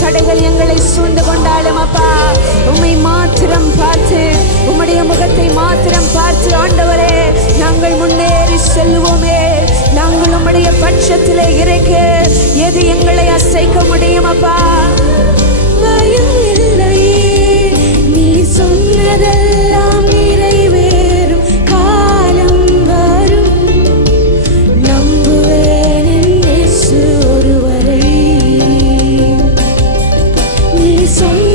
தடைகள் எங்களை சூழ்ந்து கொண்டாலும் அப்பா, உம்மை மாத்திரம் பார்த்து, உம்முடைய முகத்தை மாத்திரம் பார்த்து ஆண்டவரே நாங்கள் முன்னேறி செல்வோமே. நாங்கள் உம்முடைய பட்சத்திலே இருக்க எது எங்களை அசைக்க முடியும் அப்பா? பயம் இல்லையே, நீ சொன்னதெல்லாம் நிறைவேறும் காலம் வரும். நம்புவேன் இயேசு ஒருவரை. நீ சொன்ன